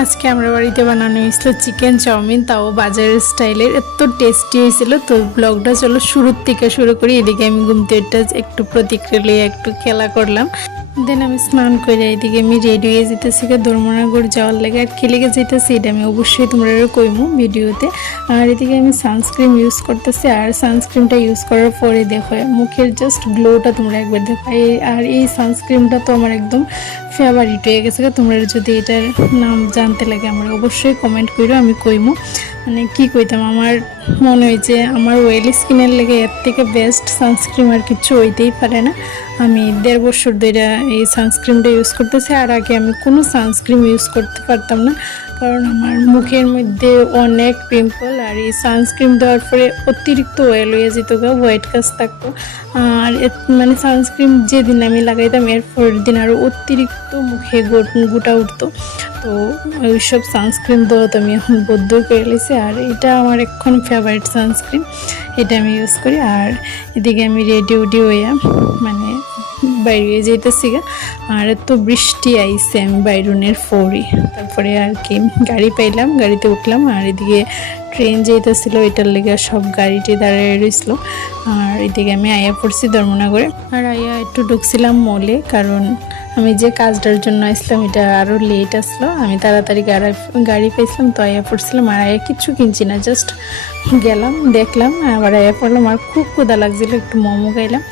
আজকে আমরা বাড়িতে বানানো হয়েছিল চিকেন চাউমিন, তাও বাজারের স্টাইলের। এত টেস্টি হয়েছিল। তো ব্লগটা চলো শুরুর থেকে শুরু করি। এদিকে আমি ঘুমতে একটু প্রতিক্রিয়া লিয়ে একটু খেলা করলাম। দেন আমি স্নান করে এদিকে আমি রেডি হয়ে যেতেছি ধর্মনগর যাওয়ার লাগে। আর কি লেগে যেতেছি এটা আমি অবশ্যই তোমরা কইমু ভিডিওতে। আর এদিকে আমি সানস্ক্রিন ইউজ করতেছি। আর সানস্ক্রিনটা ইউজ করার পরে দেখো মুখের জাস্ট গ্লোটা তোমরা একবার দেখো। আর এই সানস্ক্রিনটা তো আমার একদম ফেভারিট হয়ে গেছে। তোমরা যদি এটার নাম জানতে লাগে আমার অবশ্যই কমেন্ট করো, আমি কইমু। মানে কি কইতাম, আমার মনে হয় যে আমার ওয়েলি স্কিনের লেগে এর থেকে বেস্ট সানস্ক্রিন আর কিছু হইতেই পারে না। আমি 1.5 বছর ধরে এই সানস্ক্রিনটা ইউজ করতেছি। আর আগে আমি কোনো সানস্ক্রিন ইউজ করতে পারতাম না, কারণ আমার মুখের মধ্যে অনেক পিম্পল। আর এই সানস্ক্রিন দেওয়ার পরে অতিরিক্ত অয়েল হয়ে যেত, হোয়াইট কাজ থাকতো। আর মানে সানস্ক্রিন যেদিন আমি লাগাইতাম এর পরের দিন আরও অতিরিক্ত মুখে গোটা উঠতো। তো ওইসব সানস্ক্রিন দেওয়া তো আমি এখন বদ্ধ করে লেছি। আর এটা আমার এখন ফেভারিট সানস্ক্রিন, এটা আমি ইউজ করি। আর এদিকে আমি রেডি হইয়া মানে বাইরে যেতেছি। আর এত বৃষ্টি আইসে আমি বাইরনের ফোরি। তারপরে আর কি গাড়ি পাইলাম, গাড়িতে উঠলাম। আর এদিকে ট্রেন যেতেছিল, এটার লেগে সব গাড়িটি দাঁড়িয়ে রয়েছিল। আর এদিকে আমি আয়া পড়ছি ধর্মনগরে। আর আয়া একটু ঢুকছিলাম মলে, কারণ আমি যে কাজটার জন্য আসলাম এটা আরও লেট আসলো। আমি তাড়াতাড়ি গাড়ি পেয়েছিলাম, তো আয়া পড়ছিলাম। আর আয়া কিচ্ছু কিনছি না, জাস্ট গেলাম, দেখলাম, আবার আয়া পড়লাম। আর খুব ক্ষুধা লাগছিল, একটু মোমো খাইলাম।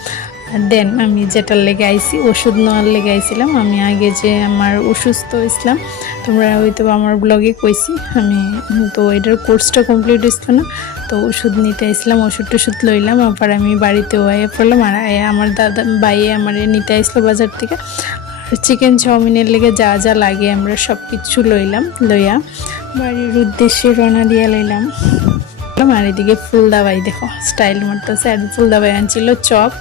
আর দেন আমি যেটার লেগে আইছি, ওষুধ নেওয়ার লেগে আইছিলাম। আমি আগে যে আমার অসুস্থ হয়েছিলাম, তোমরা হয়তো আমার ব্লগে কইছি, আমি তো এটার কোর্সটা কমপ্লিট হয়েছিল না, তো ওষুধ নিতে আইছিলাম। ওষুধ লইলাম, আবার আমি বাড়িতেও আইয়া পড়লাম। আর আমার দাদা বাইয়ে আমার নিতে আসলো বাজার থেকে। আর চিকেন চাউমিনের লেগে যা যা লাগে আমরা সব কিছু লইয়া বাড়ির উদ্দেশ্যে রওনা দিয়া লইলাম। আর এদিকে ফুলদাবাই দেখো স্টাইল মারতেছে। আর ফুলদাবাই আনছিল চপ।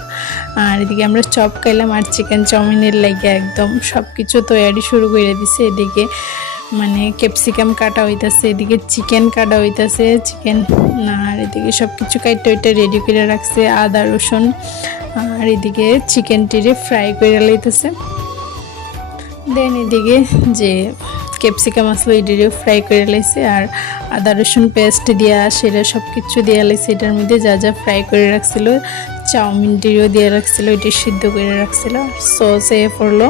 আর এদিকে আমরা চপ খাইলাম। আর চিকেন চাউমিনের লাগে একদম সব কিছু তৈরি শুরু করে দিছে। এদিকে মানে ক্যাপসিকাম কাটা হইতাছে, এদিকে চিকেন কাটা হইতাছে, চিকেন। আর এদিকে সব কিছু কাইটা রেডি করে রাখছে, আদা রসুন। আর এদিকে চিকেনটিরে ফ্রাই করে লইতেছে। দেন এদিকে যে ক্যাপসিকাম আসলো এটিও ফ্রাই করে লাইছে। আর আদা রসুন পেস্ট দিয়া সেটা সব কিছু দিয়ে লাইছে। এটার মধ্যে যা যা ফ্রাই করে রাখছিল, চাউমিনটিও দিয়ে রাখছিল, এটি সিদ্ধ করে রাখছিল। সস এ পড়লো,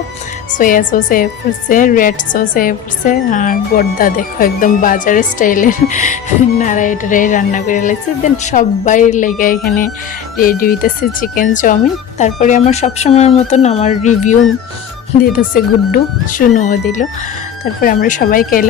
সয়া সস এ পড়ছে, রেড সস এ পড়ছে। আর বর্দা দেখো একদম বাজারের স্টাইলের নাড়াই রান্না করে লাগছে। দেন সবাই লেগে এখানে রেডি হইতেছে চিকেন চাউমিন। তারপরে আমার সবসময়ের মতন আমার রিভিউ দিতেছে গুড্ডু, শুনুও দিল। তারপরে আমরা সবাই খেলাম।